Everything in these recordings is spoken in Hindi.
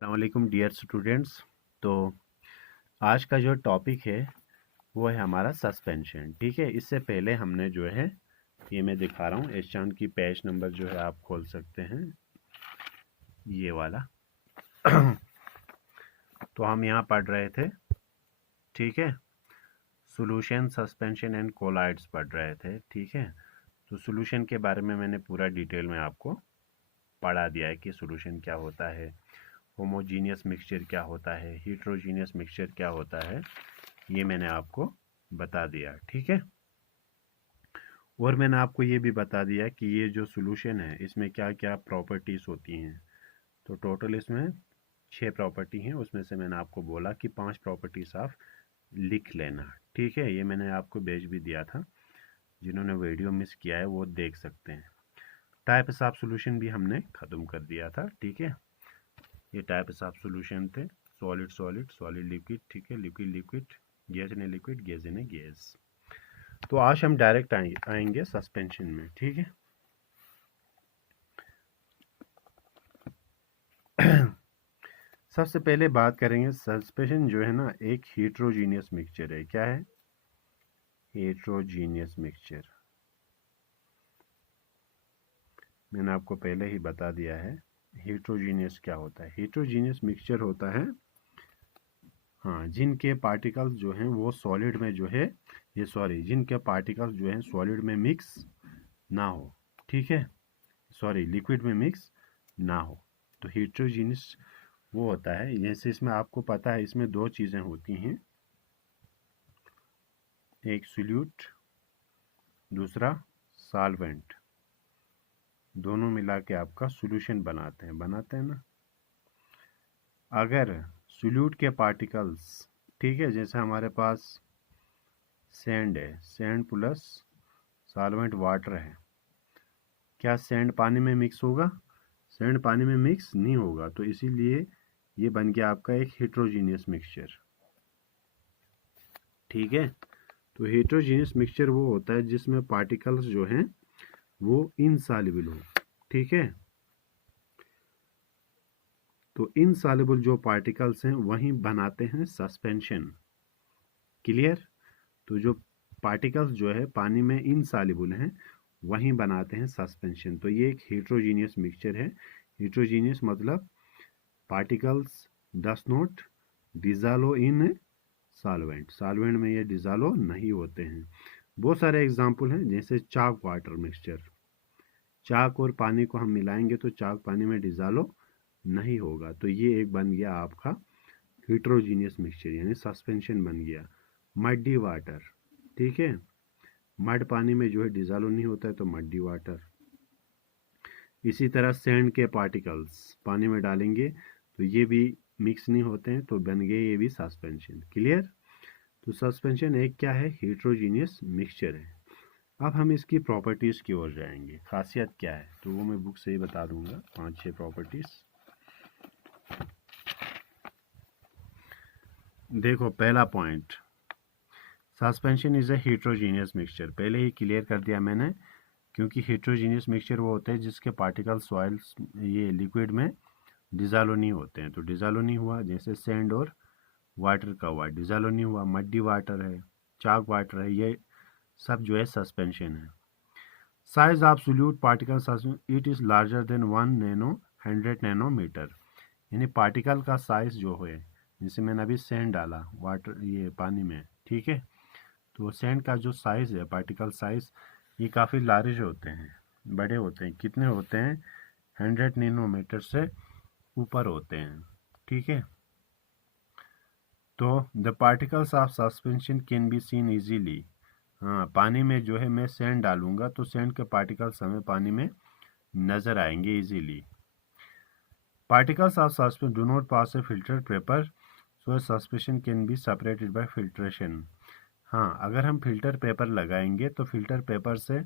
अस्सलामुअलैकुम डियर स्टूडेंट्स। तो आज का जो टॉपिक है वो है हमारा सस्पेंशन। ठीक है, इससे पहले हमने जो है ये मैं दिखा रहा हूँ एशान की पेज नंबर जो है आप खोल सकते हैं ये वाला। तो हम यहाँ पढ़ रहे थे, ठीक है, सॉल्यूशन सस्पेंशन एंड कोलाइड्स पढ़ रहे थे। ठीक है, तो सॉल्यूशन के बारे में मैंने पूरा डिटेल में आपको पढ़ा दिया है कि सॉल्यूशन क्या होता है, होमोजीनियस मिक्सचर क्या होता है, हीट्रोजीनियस मिक्सचर क्या होता है, ये मैंने आपको बता दिया। ठीक है, और मैंने आपको ये भी बता दिया कि ये जो सॉल्यूशन है इसमें क्या क्या प्रॉपर्टीज़ होती हैं। तो टोटल इसमें 6 प्रॉपर्टी हैं, उसमें से मैंने आपको बोला कि 5 प्रॉपर्टीज़ आप लिख लेना। ठीक है, ये मैंने आपको भेज भी दिया था, जिन्होंने वीडियो मिस किया है वो देख सकते हैं। टाइप्स ऑफ सॉल्यूशन भी हमने ख़त्म कर दिया था। ठीक है, ये टाइप्स ऑफ सॉल्यूशन थे, सॉलिड सॉलिड, सॉलिड लिक्विड, ठीक है, liquid liquid, gas in a liquid, gas in A gas. तो आज हम डायरेक्ट आएंगे सस्पेंशन में। ठीक है, सबसे पहले बात करेंगे सस्पेंशन जो है ना एक हीट्रोजीनियस मिक्सचर है। क्या है? हीट्रोजीनियस मिक्सचर। मैंने आपको पहले ही बता दिया है हीट्रोजीनियस क्या होता है। हीट्रोजीनियस मिक्सचर होता है, हाँ, जिनके पार्टिकल्स जो हैं वो सॉलिड में जो है ये सॉरी जिनके पार्टिकल्स जो हैं सॉलिड में मिक्स ना हो। ठीक है, सॉरी लिक्विड में मिक्स ना हो। तो हीट्रोजीनियस वो होता है, जैसे इसमें आपको पता है इसमें दो चीज़ें होती हैं, एक सोल्यूट, दूसरा सॉल्वेंट। दोनों मिला के आपका सॉल्यूशन बनाते हैं ना। अगर सोल्यूट के पार्टिकल्स, ठीक है, जैसे हमारे पास सैंड है, सैंड प्लस सॉल्वेंट वाटर है, क्या सैंड पानी में मिक्स होगा? सैंड पानी में मिक्स नहीं होगा, तो इसीलिए ये बन गया आपका एक हेट्रोजीनियस मिक्सचर। ठीक है, तो हेट्रोजीनियस मिक्सचर वो होता है जिसमें पार्टिकल्स जो हैं वो इनसॉल्युबल हो। ठीक है, तो इनसॉल्युबल जो पार्टिकल्स हैं वही बनाते हैं सस्पेंशन। क्लियर? तो जो पार्टिकल्स जो है पानी में इनसॉल्युबल हैं वही बनाते हैं सस्पेंशन। तो ये एक हेट्रोजीनियस मिक्सचर है। हेट्रोजीनियस मतलब particles does not dissolve in solvent, solvent में ये डिजॉल्व नहीं होते हैं। बहुत सारे एग्जांपल हैं, जैसे चाक वाटर मिक्सचर, चाक और पानी को हम मिलाएंगे तो चाक पानी में डिजॉल्व नहीं होगा। तो ये एक बन गया आपका हेट्रोजीनियस मिक्सचर, यानी सस्पेंशन बन गया। मड्डी वाटर, ठीक है, मड पानी में जो है डिजॉल्व नहीं होता है तो मड्डी वाटर। इसी तरह सैंड के पार्टिकल्स पानी में डालेंगे तो ये भी मिक्स नहीं होते हैं, तो बन गए ये भी सस्पेंशन। क्लियर? तो सस्पेंशन एक क्या है? हेट्रोजीनियस मिक्सचर है। अब हम इसकी प्रॉपर्टीज़ की ओर जाएंगे, खासियत क्या है, तो वो मैं बुक से ही बता दूंगा, 5-6 प्रॉपर्टीज़। देखो, पहला point, suspension is a heterogeneous mixture. पहले ही क्लियर कर दिया मैंने, क्योंकि हेट्रोजीनियस मिक्सचर वो होते हैं जिसके पार्टिकल सॉइल्स ये लिक्विड में डिजॉल्व नहीं होते हैं। तो डिजॉल्व नहीं हुआ, जैसे सैंड और वाटर का हुआ, डिजॉल्व नहीं हुआ। मड्डी वाटर है, चाक वाटर है, ये सब जो है सस्पेंशन है। Size of solute particle, it is larger than 1 nanometer, यानी पार्टिकल का साइज जो है, जैसे मैंने अभी सैंड डाला वाटर ये पानी में, ठीक है, तो सैंड का जो साइज़ है, पार्टिकल साइज, ये काफ़ी लार्ज होते हैं, बड़े होते हैं। कितने होते हैं? 100 नैनोमीटर से ऊपर होते हैं। ठीक है, तो the particles of suspension can be seen easily. हाँ, पानी में जो है मैं सैंड डालूंगा तो सैंड के पार्टिकल्स हमें पानी में नज़र आएंगे easily. Particles of suspension do not pass A filter paper, so suspension can be separated by filtration. हाँ, अगर हम फिल्टर पेपर लगाएंगे तो फिल्टर पेपर से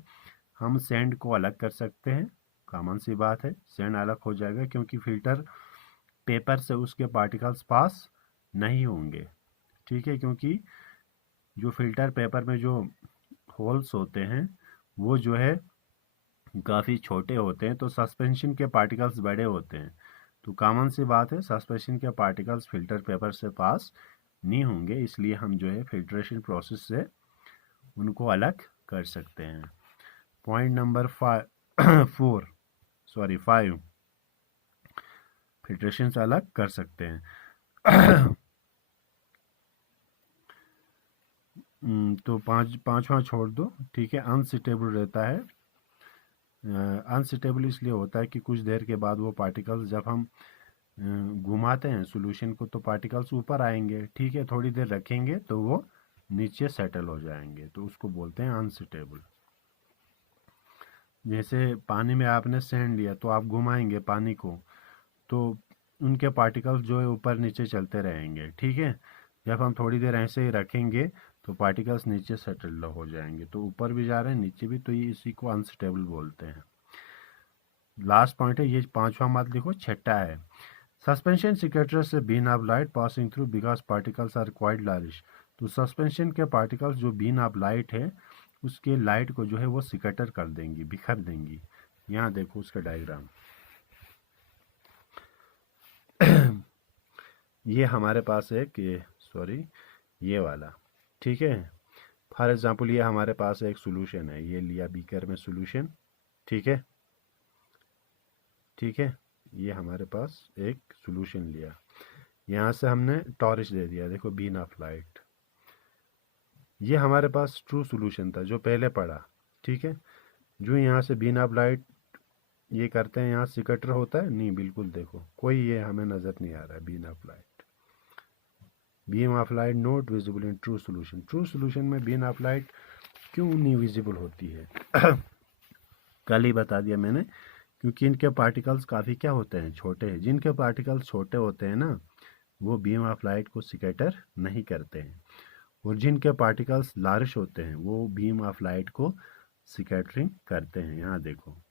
हम सैंड को अलग कर सकते हैं। कॉमन सी बात है, सैंड अलग हो जाएगा क्योंकि फिल्टर पेपर से उसके पार्टिकल्स पास नहीं होंगे। ठीक है, क्योंकि जो फिल्टर पेपर में जो होल्स होते हैं वो जो है काफ़ी छोटे होते हैं, तो सस्पेंशन के पार्टिकल्स बड़े होते हैं, तो कॉमन सी बात है, सस्पेंशन के पार्टिकल्स फिल्टर पेपर से पास नहीं होंगे, इसलिए हम जो है फिल्ट्रेशन प्रोसेस से उनको अलग कर सकते हैं। पॉइंट नंबर 5 फिल्ट्रेशन से अलग कर सकते हैं। तो पांचवा छोड़ दो, ठीक है। अनस्टेबल रहता है। अनस्टेबल इसलिए होता है कि कुछ देर के बाद वो पार्टिकल्स जब हम घुमाते हैं सॉल्यूशन को तो पार्टिकल्स ऊपर आएंगे, ठीक है। थोड़ी देर रखेंगे तो वो नीचे सेटल हो जाएंगे, तो उसको बोलते हैं अनस्टेबल। जैसे पानी में आपने सैंड लिया तो आप घुमाएंगे पानी को तो उनके पार्टिकल्स जो है ऊपर नीचे चलते रहेंगे, ठीक है। जब हम थोड़ी देर ऐसे ही रखेंगे तो पार्टिकल्स नीचे सेटल हो जाएंगे, तो ऊपर भी जा रहे हैं नीचे भी, तो ये इसी को अनस्टेबल बोलते हैं। लास्ट पॉइंट है, ये पांचवा मत लिखो, छठा है। Suspension scatters beam of light passing through because particles are quite large. तो सस्पेंशन के पार्टिकल्स जो बीन ऑफ लाइट है उसके लाइट को जो है वो सिकेटर कर देंगी, बिखर देंगी। यहाँ देखो उसका डायग्राम। ये हमारे पास एक ये वाला, ठीक है। फॉर एग्जांपल ये हमारे पास एक सॉल्यूशन है, ये लिया बीकर में सॉल्यूशन, ठीक है, ठीक है। ये हमारे पास एक सॉल्यूशन लिया, यहाँ से हमने टॉर्च दे दिया, देखो बीन ऑफ लाइट। ये हमारे पास ट्रू सॉल्यूशन था जो पहले पढ़ा, ठीक है। जो यहाँ से बीन ऑफ लाइट ये करते हैं, यहाँ सिकटर होता है नहीं, बिल्कुल देखो कोई ये हमें नज़र नहीं आ रहा है beam of light. Beam of light not visible in true solution. True solution में बीम ऑफ लाइट क्यों नहीं विजिबल होती है? कल ही बता दिया मैंने, क्योंकि इनके पार्टिकल्स काफ़ी क्या होते हैं, छोटे हैं। जिनके पार्टिकल्स छोटे होते हैं ना वो बीम ऑफ लाइट को स्कैटर नहीं करते हैं, और जिनके पार्टिकल्स लार्ज होते हैं वो बीम ऑफ लाइट को स्कैटरिंग करते हैं। यहाँ देखो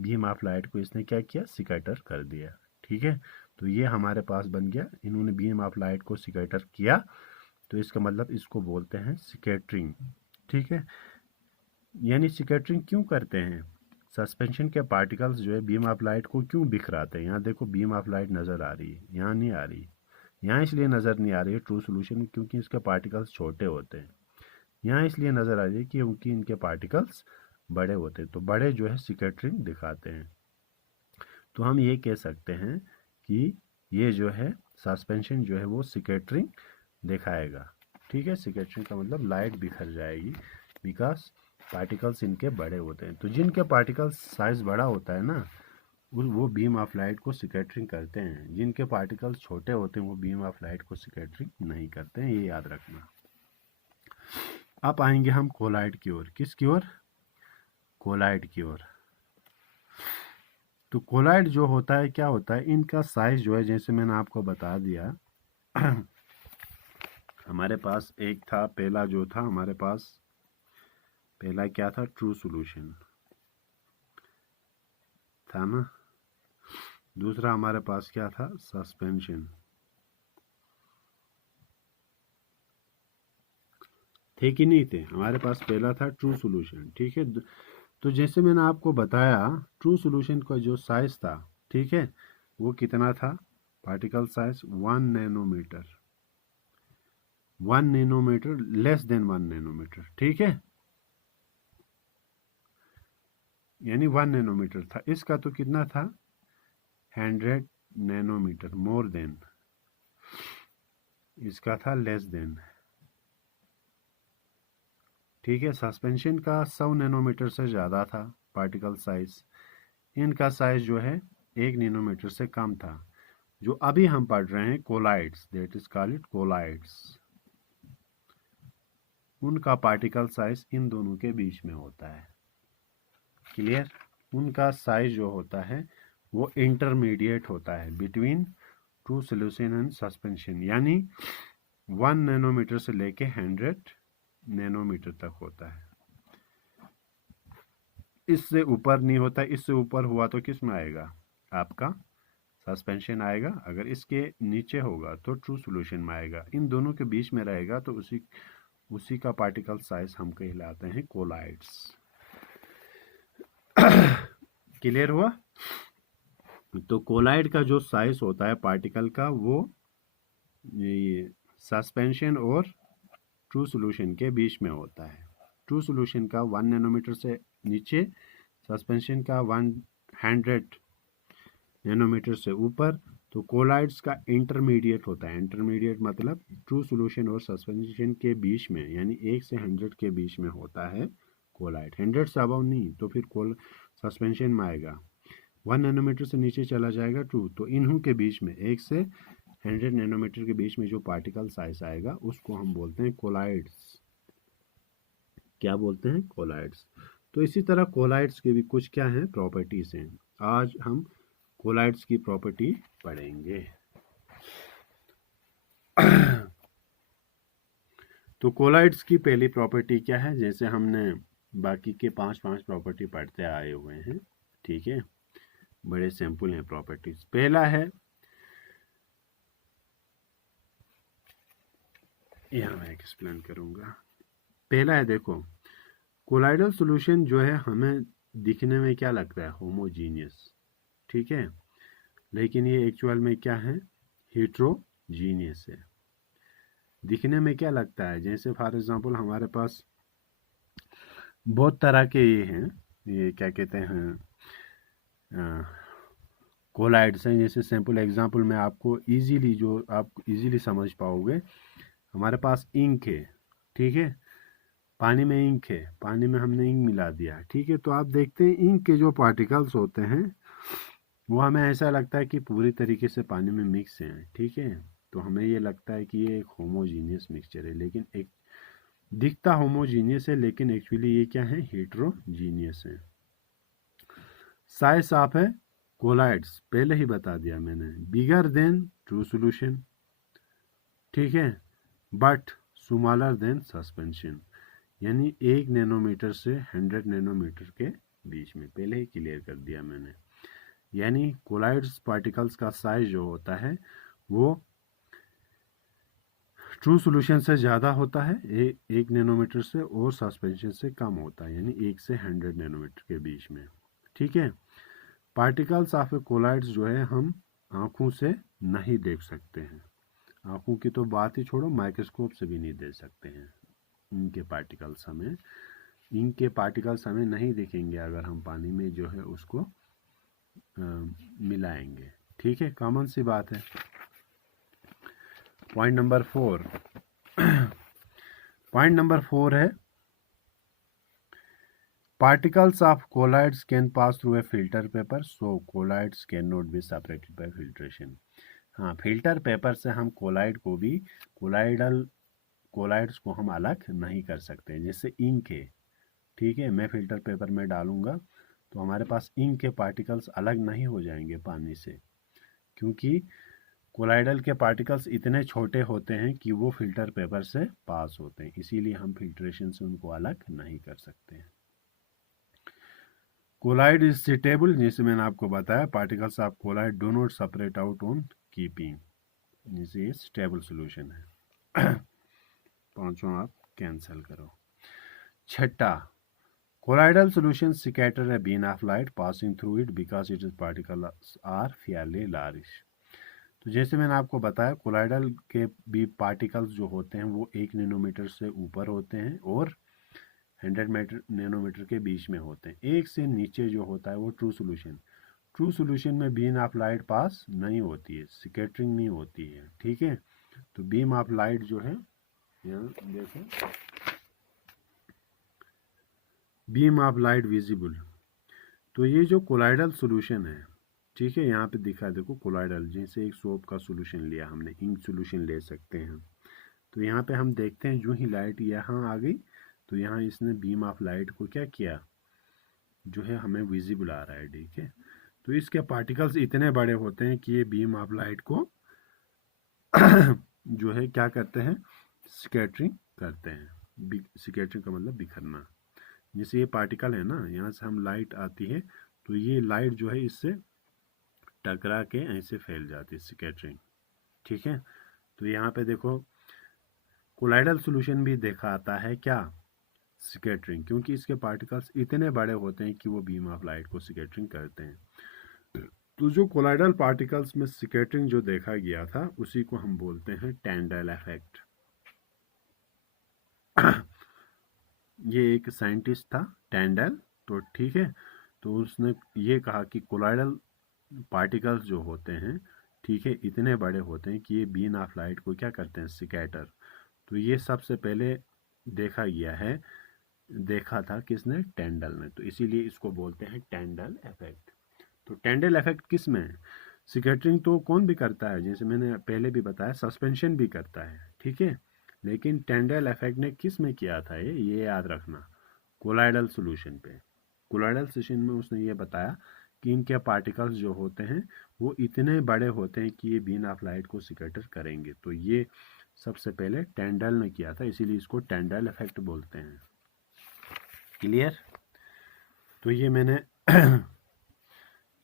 बीम ऑफ लाइट को इसने क्या किया, स्कैटर कर दिया, ठीक है। तो ये हमारे पास बन गया, इन्होंने बीम ऑफ लाइट को स्कैटर किया, तो इसका मतलब इसको बोलते हैं स्कैटरिंग, ठीक है। यानी स्कैटरिंग क्यों करते हैं? सस्पेंशन के पार्टिकल्स जो है बीम ऑफ लाइट को क्यों बिखराते हैं? यहाँ देखो बीम ऑफ लाइट नज़र आ रही है, यहाँ नहीं आ रही। यहाँ इसलिए नज़र नहीं आ रही है ट्रू सोल्यूशन में क्योंकि इसके पार्टिकल्स छोटे होते हैं। यहाँ इसलिए नज़र आ रही है क्योंकि इनके पार्टिकल्स बड़े होते हैं, तो बड़े जो है स्कैटरिंग दिखाते हैं। तो हम ये कह सकते हैं कि ये जो है सस्पेंशन जो है वो स्कैटरिंग दिखाएगा, ठीक है। स्कैटरिंग का मतलब लाइट बिखर जाएगी बिकॉज पार्टिकल्स इनके बड़े होते हैं। तो जिनके पार्टिकल्स साइज बड़ा होता है ना वो बीम ऑफ लाइट को स्कैटरिंग करते हैं, जिनके पार्टिकल्स छोटे होते हैं वो बीम ऑफ लाइट को स्कैटरिंग नहीं करते हैं, ये याद रखना। अब आएंगे हम कोलाइड की ओर। किसकी ओर? कोलाइड की ओर। तो कोलाइड जो होता है क्या होता है, इनका साइज जो है जैसे मैंने आपको बता दिया हमारे पास एक था, पहला जो था हमारे पास, पहला क्या था, ट्रू सॉल्यूशन था ना। दूसरा हमारे पास क्या था, सस्पेंशन, थे कि नहीं थे? हमारे पास पहला था ट्रू सॉल्यूशन, ठीक है। तो जैसे मैंने आपको बताया ट्रू सॉल्यूशन का जो साइज था, ठीक है, वो कितना था, particle size 1 nanometer, 1 nanometer, less than 1 nanometer, ठीक है, यानी 1 नैनोमीटर था। इसका तो कितना था, 100 नैनोमीटर, मोर देन। इसका था लेस देन, ठीक है। सस्पेंशन का 100 नैनोमीटर से ज़्यादा था पार्टिकल साइज, इनका साइज जो है 1 नैनोमीटर से कम था। जो अभी हम पढ़ रहे हैं colloids, that is called it colloids, उनका पार्टिकल साइज इन दोनों के बीच में होता है, क्लियर। उनका साइज जो होता है वो इंटरमीडिएट होता है between true solution and suspension, यानी 1 नैनोमीटर से लेके 100 नैनोमीटर तक होता है। इससे ऊपर नहीं होता, इससे ऊपर हुआ तो किस में आएगा, आपका सस्पेंशन आएगा। अगर इसके नीचे होगा तो ट्रू सॉल्यूशन में आएगा। इन दोनों के बीच में रहेगा तो उसी का पार्टिकल साइज हम कहलाते हैं कोलाइड्स। क्लियर हुआ? तो कोलाइड का जो साइज होता है पार्टिकल का वो ये सस्पेंशन और ट्रू सॉल्यूशन के बीच में होता है। ट्रू सॉल्यूशन का 1 नैनोमीटर से नीचे, सस्पेंशन का 100 नैनोमीटर से ऊपर। तो कोलाइड्स का इंटरमीडिएट होता है। इंटरमीडिएट मतलब ट्रू सॉल्यूशन और सस्पेंशन के बीच में, यानी 1 से 100 के बीच में होता है कोलाइड। 100 से अबव नहीं, तो फिर सस्पेंशन में आएगा। 1 नैनोमीटर से नीचे चला जाएगा ट्रू। तो इन्हों के बीच में 1 से 100 नैनोमीटर के बीच में जो पार्टिकल साइज आएगा उसको हम बोलते हैं कोलाइड्स। क्या बोलते हैं? कोलाइड्स। तो इसी तरह कोलाइड्स के भी कुछ क्या हैं? प्रॉपर्टीज हैं। आज हम कोलाइड्स की प्रॉपर्टी पढ़ेंगे। तो कोलाइड्स की पहली प्रॉपर्टी क्या है? जैसे हमने बाकी के 5 प्रॉपर्टी पढ़ते आए हुए हैं, ठीक है, बड़े सिंपल हैं प्रॉपर्टीज। पहला है, यहाँ मैं एक्सप्लेन करूंगा। पहला है, देखो, कोलाइडल सॉल्यूशन जो है हमें दिखने में क्या लगता है? होमोजीनियस, ठीक है, लेकिन ये एक्चुअल में क्या है? हेट्रोजीनियस है। दिखने में क्या लगता है? जैसे फॉर एग्जांपल हमारे पास बहुत तरह के ये हैं, ये क्या कहते हैं, कोलाइड्स हैं। जैसे सिंपल एग्जांपल मैं आपको इजीली, जो आप इजीली समझ पाओगे, हमारे पास इंक है, ठीक है, पानी में इंक है, पानी में हमने इंक मिला दिया, ठीक है, तो आप देखते हैं इंक के जो पार्टिकल्स होते हैं वो हमें ऐसा लगता है कि पूरी तरीके से पानी में मिक्स हैं, ठीक है, तो हमें ये लगता है कि ये एक होमोजीनियस मिक्सचर है, लेकिन एक दिखता होमोजीनियस है, लेकिन एक्चुअली ये क्या है? हेट्रोजीनियस है। साइज ऑफ है कोलाइड्स, पहले ही बता दिया मैंने, बिगर देन ट्रू सॉल्यूशन, ठीक है, बट स्मॉलर देन सस्पेंशन, यानी 1 नैनोमीटर से 100 नैनोमीटर के बीच में, पहले ही क्लियर कर दिया मैंने। यानी कोलाइड्स पार्टिकल्स का साइज जो होता है वो ट्रू सॉल्यूशन से ज़्यादा होता है, 1 नैनोमीटर से, और सस्पेंशन से कम होता है, यानी 1 से 100 नैनोमीटर के बीच में, ठीक है। पार्टिकल्स ऑफ ए कोलाइड्स जो है हम आँखों से नहीं देख सकते हैं। आँखों की तो बात ही छोड़ो, माइक्रोस्कोप से भी नहीं देख सकते हैं। इनके पार्टिकल्स हमें नहीं दिखेंगे अगर हम पानी में जो है उसको मिलाएंगे, ठीक है, कॉमन सी बात है। पॉइंट नंबर 4 पॉइंट नंबर 4 है, particles of colloids can pass through a filter paper, so colloids can not be separated by filtration. हाँ, फिल्टर पेपर से हम कोलाइड को भी, कोलाइड्स को हम अलग नहीं कर सकते। जैसे इंक है, ठीक है, मैं फिल्टर पेपर में डालूंगा तो हमारे पास इंक के पार्टिकल्स अलग नहीं हो जाएंगे पानी से, क्योंकि कोलाइडल के पार्टिकल्स इतने छोटे होते हैं कि वो फिल्टर पेपर से पास होते हैं, इसीलिए हम फिल्ट्रेशन से उनको अलग नहीं कर सकते हैं। कोलाइड इज स्टेबल, जैसे मैंने आपको बताया, particles of colloid do not separate out on keeping, जैसे ये स्टेबल सोल्यूशन है। पांचों आप कैंसिल करो। छठा, colloidal solution scatter a beam of light passing through it because its particles are fairly large। तो जैसे मैंने आपको बताया, कोलाइडल के भी पार्टिकल्स जो होते हैं वो 1 नैनोमीटर से ऊपर होते हैं और 100 नैनोमीटर के बीच में होते हैं। 1 से नीचे जो होता है वो ट्रू सॉल्यूशन में बीम ऑफ लाइट पास नहीं होती है, स्कैटरिंग नहीं होती है, ठीक है। तो बीम ऑफ लाइट जो है, यहाँ देखो, बीम ऑफ लाइट विजिबल, तो ये जो कोलाइडल सॉल्यूशन है, ठीक है, यहाँ पे दिखा देखो कोलाइडल, जैसे एक सोप का सॉल्यूशन लिया हमने, इंक सॉल्यूशन ले सकते हैं, तो यहाँ पे हम देखते हैं जो ही लाइट यहाँ आ गई तो यहाँ इसने बीम ऑफ लाइट को क्या किया, जो है हमें विजिबल आ रहा है, ठीक है। तो इसके पार्टिकल्स इतने बड़े होते हैं कि ये बीम ऑफ लाइट को जो है क्या करते हैं, स्कैटरिंग करते हैं। स्कैटरिंग का मतलब बिखरना। जैसे ये पार्टिकल है ना, यहाँ से हम लाइट आती है तो ये लाइट जो है इससे टकरा के ऐसे फैल जाती है, स्कैटरिंग, ठीक है। तो यहाँ पे देखो कोलाइडल सॉल्यूशन भी दिखाता है क्या, स्कैटरिंग, क्योंकि इसके पार्टिकल्स इतने बड़े होते हैं कि वो बीम ऑफ लाइट को स्कैटरिंग करते हैं। तो जो कोलाइडल पार्टिकल्स में स्कैटरिंग जो देखा गया था उसी को हम बोलते हैं टेंडल इफेक्ट। ये एक साइंटिस्ट था टेंडल, तो ठीक है, तो उसने ये कहा कि कोलाइडल पार्टिकल्स जो होते हैं, ठीक है, इतने बड़े होते हैं कि ये बीम ऑफ लाइट को क्या करते हैं, स्कैटर। तो ये सबसे पहले देखा गया है, देखा था किसने, टेंडल ने, तो इसीलिए इसको बोलते हैं टेंडल इफेक्ट। तो टेंडल इफेक्ट किस में है? स्कैटरिंग तो कौन भी करता है, जैसे मैंने पहले भी बताया, सस्पेंशन भी करता है, ठीक है, लेकिन टेंडल इफेक्ट ने किस में किया था, ये याद रखना, कोलाइडल सॉल्यूशन पे। कोलाइडल सॉल्यूशन में उसने ये बताया कि इनके पार्टिकल्स जो होते हैं वो इतने बड़े होते हैं कि ये बीम ऑफ लाइट को स्कैटर करेंगे। तो ये सबसे पहले टेंडल ने किया था, इसीलिए इसको टेंडल इफेक्ट बोलते हैं। क्लियर? तो ये मैंने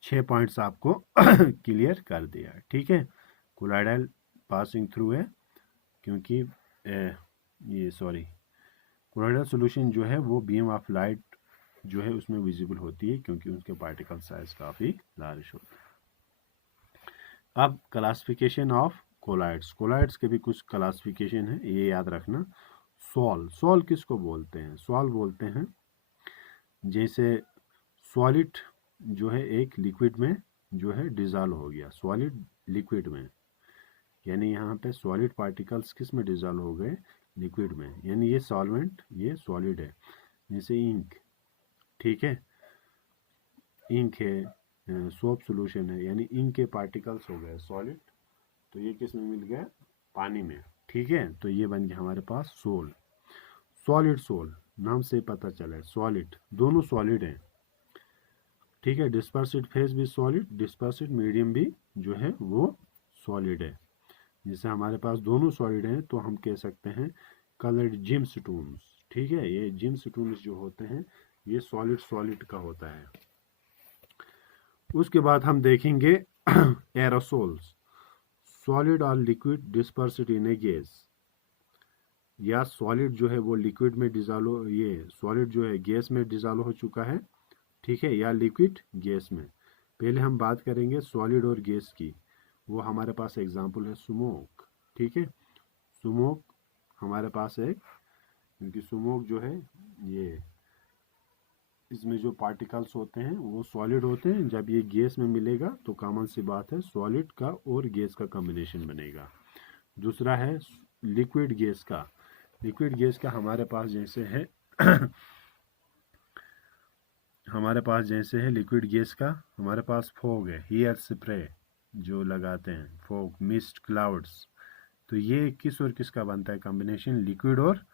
6 पॉइंट्स आपको क्लियर कर दिया, ठीक है। कोलाइडल पासिंग थ्रू है, क्योंकि ये सॉरी कोलाइडल सॉल्यूशन जो है वो बीम ऑफ लाइट जो है उसमें विजिबल होती है, क्योंकि उसके पार्टिकल साइज काफ़ी लार्ज होता है। अब क्लासिफिकेशन ऑफ कोलाइड्स, कोलाइड्स के भी कुछ क्लासिफिकेशन है, ये याद रखना। सॉल किसको बोलते हैं? सॉल बोलते हैं जैसे सॉलिड जो है एक लिक्विड में जो है डिजॉल्व हो गया, सॉलिड लिक्विड में, यानी यहाँ पे सॉलिड पार्टिकल्स किस में डिजॉल्व हो गए, लिक्विड में, यानी ये सॉल्वेंट, ये सॉलिड है। जैसे इंक, ठीक है, इंक है, सोप सॉल्यूशन है, यानी इंक के पार्टिकल्स हो गए सॉलिड, तो ये किस में मिल गया, पानी में, ठीक है। तो ये बन गया हमारे पास सोल, सॉलिड सोल, नाम से पता चला है सॉलिड, दोनों सॉलिड हैं, ठीक है। डिस्पर्सिड फेज भी सॉलिड, डिस्पर्सिड मीडियम भी जो है वो सॉलिड है। जैसे हमारे पास दोनों सॉलिड हैं तो हम कह सकते हैं कलर्ड जिम स्टोन्स, ठीक है, ये जिम स्टोन्स जो होते हैं ये सॉलिड का होता है। उसके बाद हम देखेंगे एरोसोल्स, सॉलिड और लिक्विड डिस्पर्सिड इन ए गैस, या सॉलिड जो है वो लिक्विड में डिजॉल्व, ये सॉलिड जो है गैस में डिजॉल्व हो चुका है, ठीक है, या लिक्विड गैस में। पहले हम बात करेंगे सॉलिड और गैस की, वो हमारे पास एग्जांपल है स्मोक, ठीक है, स्मोक हमारे पास है, क्योंकि स्मोक जो है ये इसमें जो पार्टिकल्स होते हैं वो सॉलिड होते हैं, जब ये गैस में मिलेगा तो कॉमन सी बात है सॉलिड का और गैस का कॉम्बिनेशन बनेगा। दूसरा है लिक्विड गैस का, लिक्विड गैस का हमारे पास जैसे है हमारे पास जैसे है लिक्विड गैस का, हमारे पास फॉग है, हेयर स्प्रे जो लगाते हैं, फॉग, मिस्ट, क्लाउड्स, तो ये किस और किस का बनता है, कॉम्बिनेशन लिक्विड और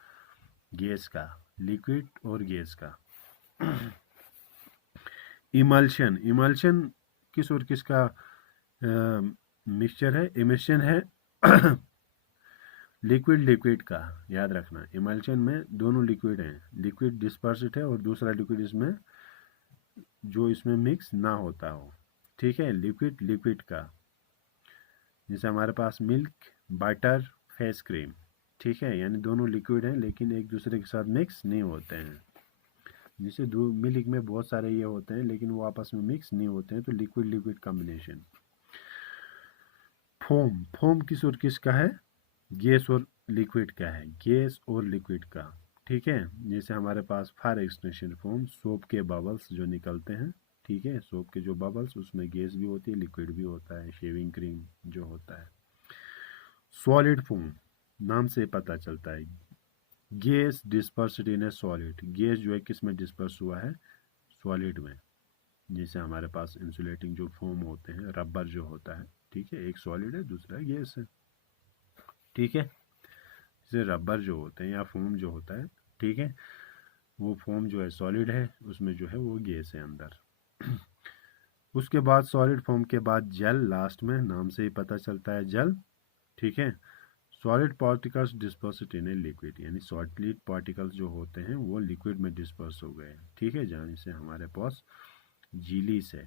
गैस का, लिक्विड और गैस का। इमल्शन, इमल्शन किस और किस का मिक्सचर है, इमल्शन है लिक्विड का, याद रखना, इमल्शन में दोनों लिक्विड हैं, लिक्विड डिस्पर्सिट है और दूसरा लिक्विड इसमें जो इसमें मिक्स ना होता हो, ठीक है, लिक्विड का, जैसे हमारे पास मिल्क, बटर, फेस क्रीम, ठीक है, यानी दोनों लिक्विड हैं लेकिन एक दूसरे के साथ मिक्स नहीं होते हैं। जैसे मिल्क में बहुत सारे ये होते हैं लेकिन वो आपस में मिक्स नहीं होते हैं, तो लिक्विड कॉम्बिनेशन। फोम किस और किस का है, गैस और लिक्विड का है, गैस और लिक्विड का, ठीक है। जैसे हमारे पास फॉर एक्सटेंशन फोम, सोप के बबल्स जो निकलते हैं, ठीक है, सोप के जो बबल्स उसमें गैस भी होती है, लिक्विड भी होता है, शेविंग क्रीम जो होता है। सॉलिड फोम, नाम से पता चलता है गैस डिस्पर्स्ड इन ए सॉलिड, गैस जो है किस में डिस्पर्स हुआ है, सॉलिड में। जैसे हमारे पास इंसुलेटिंग जो फोम होते हैं, रबर जो होता है, ठीक है, एक सॉलिड है दूसरा गैस है, ठीक है, जैसे रबर जो होते हैं या फोम जो होता है, ठीक है, वो फोम जो है सॉलिड है, उसमें जो है वो गैस है अंदर। उसके बाद सॉलिड फोम के बाद जेल, लास्ट में, नाम से ही पता चलता है जल, ठीक है। Solid particles dispersed in a liquid, यानी सॉलिड पार्टिकल्स जो होते हैं वो लिक्विड में डिस्पर्स हो गए, ठीक है, जहाँ से हमारे पास जीलीस है,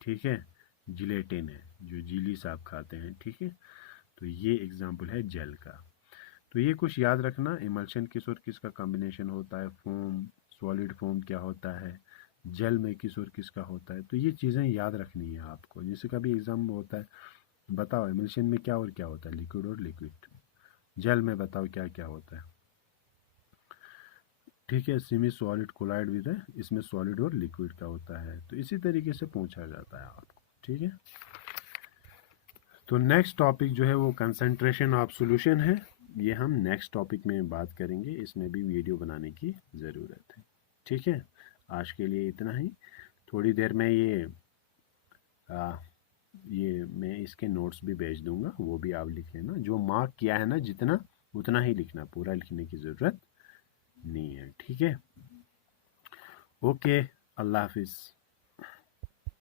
ठीक है, जिलेटिन है, जो जीलीस आप खाते हैं, ठीक है, तो ये एग्जाम्पल है जेल का। तो ये कुछ याद रखना, इमल्शन किस और किस का कॉम्बिनेशन होता है, फोम, सॉलिड फोम क्या होता है, जल में किस और किसका होता है। तो ये चीज़ें याद रखनी है आपको। जैसे कभी एग्जाम होता है, बताओ एमिल्शन में क्या और क्या होता है, लिक्विड और लिक्विड। जल में बताओ क्या क्या होता है। ठीक है, सेमी सॉलिड कोलाइड विद है, इसमें सॉलिड और लिक्विड का होता है। तो इसी तरीके से पूछा जाता है आपको। ठीक है, तो नेक्स्ट टॉपिक जो है वो कंसंट्रेशन ऑफ सॉल्यूशन है। ये हम नेक्स्ट टॉपिक में बात करेंगे, इसमें भी वीडियो बनाने की ज़रूरत है। ठीक है, आज के लिए इतना ही। थोड़ी देर में ये मैं इसके नोट्स भी भेज दूंगा, वो भी आप लिख लेना। जो मार्क किया है ना जितना, उतना ही लिखना, पूरा लिखने की ज़रूरत नहीं है। ठीक है, ओके, अल्लाह हाफिज़।